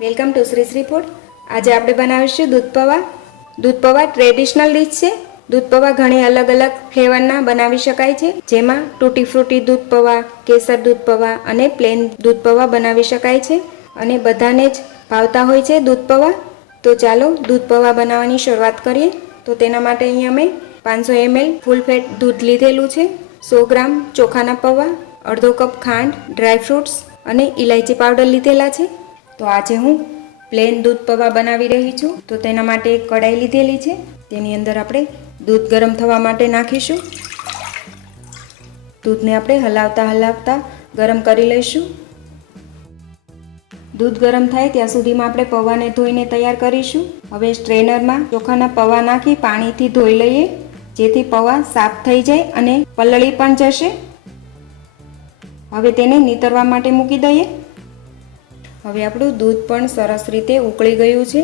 Welcome to Shri Shri food. આજે આપણે બનાવીશું દૂધ પૌવા। દૂધ પૌવા ટ્રેડિશનલ ડીશ છે। દૂધ પૌવા ઘણી અલગ અલગ ફ્લેવરના બનાવી શકાય છે, જેમાં ટૂટી ફ્રૂટી દૂધ પૌવા, કેસર દૂધ પૌવા અને પ્લેન દૂધ પૌવા બનાવી શકાય છે અને બધાને જ ભાવતા હોય છે દૂધ પૌવા। તો ચાલો દૂધ પૌવા બનાવવાની શરૂઆત કરીએ। તો તેના માટે અહીં અમે 500 ml ફૂલ ફેટ દૂધ લીધેલું છે, 100 ગ્રામ ચોખાના પૌવા, અડધો કપ ખાંડ, ડ્રાય ફ્રૂટ્સ અને ઇલાયચી પાવડર લીધેલા છે। તો આજે હું પ્લેન દૂધ પૌવા બનાવી રહી છું। તો તેના માટે એક કઢાઈ લીધેલી છે, તેની અંદર આપણે દૂધ ગરમ થવા માટે નાખીશું। દૂધને આપણે હલાવતા હલાવતા ગરમ કરી લઈશું। દૂધ ગરમ થાય ત્યાં સુધીમાં આપણે પૌવાને ધોઈને તૈયાર કરીશું। હવે સ્ટ્રેનરમાં ચોખાના પૌવા નાખી પાણીથી ધોઈ લઈએ, જેથી પૌવા સાફ થઈ જાય અને પલળી પણ જશે। હવે તેને નીતરવા માટે મૂકી દઈએ। હવે આપણું દૂધ પણ સરસ રીતે ઉકળી ગયું છે।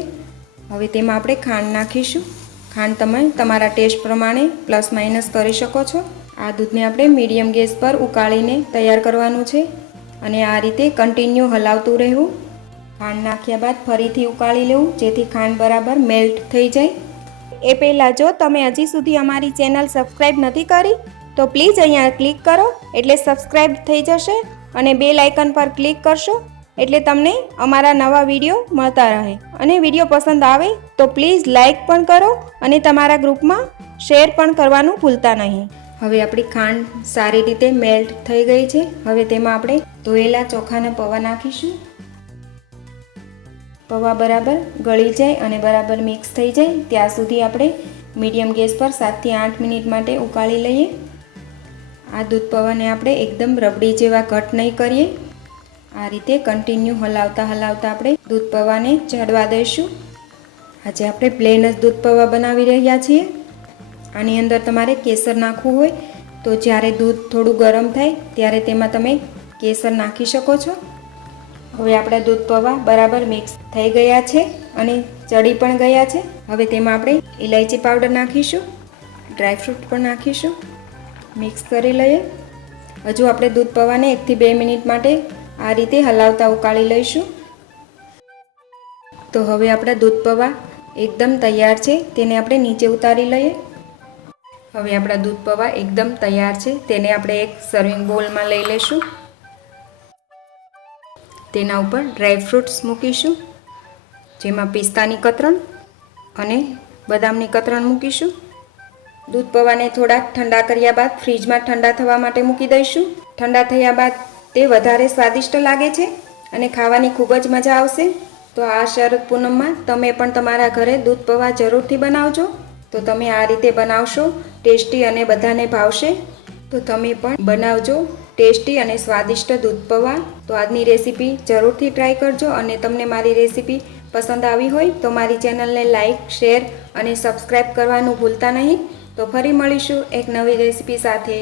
હવે તેમાં આપણે ખાંડ નાખીશું। ખાંડ તમે તમારા ટેસ્ટ પ્રમાણે પ્લસ માઇનસ કરી શકો છો। આ દૂધને આપણે મીડિયમ ગેસ પર ઉકાળીને તૈયાર કરવાનું છે અને આ રીતે કન્ટિન્યુ હલાવતું રહેવું। ખાંડ નાખ્યા બાદ ફરીથી ઉકાળી લેવું, જેથી ખાંડ બરાબર મેલ્ટ થઈ જાય। એ પહેલાં જો તમે હજી સુધી અમારી ચેનલ સબસ્ક્રાઈબ નથી કરી તો પ્લીઝ અહીંયા ક્લિક કરો, એટલે સબસ્ક્રાઈબ થઈ જશે અને બેલ આઇકન પર ક્લિક કરશો એટલે તમને અમારા નવા વિડીયો મળતા રહે। અને વિડીયો પસંદ આવે તો પ્લીઝ લાઈક પણ કરો અને તમારા ગ્રુપમાં શેર પણ કરવાનું ભૂલતા નહીં। હવે આપણી ખાંડ સારી રીતે મેલ્ટ થઈ ગઈ છે। હવે તેમાં આપણે ધોયેલા ચોખાના પૌવા નાખીશું। પૌવા બરાબર ગળી જાય અને બરાબર મિક્સ થઈ જાય ત્યાં સુધી આપણે મીડિયમ ગેસ પર 7 થી 8 મિનિટ માટે ઉકાળી લઈએ। આ દૂધ પૌવાને આપણે એકદમ રબડી જેવા ઘટ નહીં કરીએ, આ રીતે કન્ટિન્યુ હલાવતા હલાવતા આપણે દૂધ પૌવાને ચડવા દઈશું। આજે આપણે પ્લેન જ દૂધ પૌવા બનાવી રહ્યા છીએ। આની અંદર તમારે કેસર નાખવું હોય તો જ્યારે દૂધ થોડું ગરમ થાય ત્યારે તેમાં તમે કેસર નાખી શકો છો। હવે આપણા દૂધ પૌવા બરાબર મિક્સ થઈ ગયા છે અને ચડી પણ ગયા છે। હવે તેમાં આપણે ઇલાયચી પાવડર નાખીશું, ડ્રાયફ્રૂટ પણ નાખીશું, મિક્સ કરી લઈએ। હજુ આપણે દૂધ પૌવાને 1 થી 2 મિનિટ માટે આ રીતે હલાવતા ઉકાળી લઈશું। તો હવે આપણા દૂધ પૌવા એકદમ તૈયાર છે, તેને આપણે નીચે ઉતારી લઈએ। હવે આપણા દૂધ પૌવા એકદમ તૈયાર છે, તેને આપણે એક સર્વિંગ બોલમાં લઈ લઈશું। તેના ઉપર ડ્રાય ફ્રૂટ્સ મૂકીશું, જેમાં પિસ્તાની કતરણ અને બદામની કતરણ મૂકીશું। દૂધ પૌવાને થોડાક ઠંડા કર્યા બાદ ફ્રીજમાં ઠંડા થવા માટે મૂકી દઈશું। ઠંડા થયા બાદ તે વધારે સ્વાદિષ્ટ લાગે છે અને ખાવાની ખૂબ જ મજા આવશે। તો આ શરદ પૂનમમાં તમે પણ તમારા ઘરે દૂધ પૌવા જરૂરથી બનાવજો। તો તમે આ રીતે બનાવશો, ટેસ્ટી અને બધાને ભાવશે। તો તમે પણ બનાવજો ટેસ્ટી અને સ્વાદિષ્ટ દૂધ પૌવા। તો આજની રેસીપી જરૂરથી ટ્રાય કરજો અને તમને મારી રેસીપી પસંદ આવી હોય તો મારી ચેનલને લાઈક, શેર અને સબસ્ક્રાઈબ કરવાનું ભૂલતા નહીં। તો ફરી મળીશું એક નવી રેસીપી સાથે।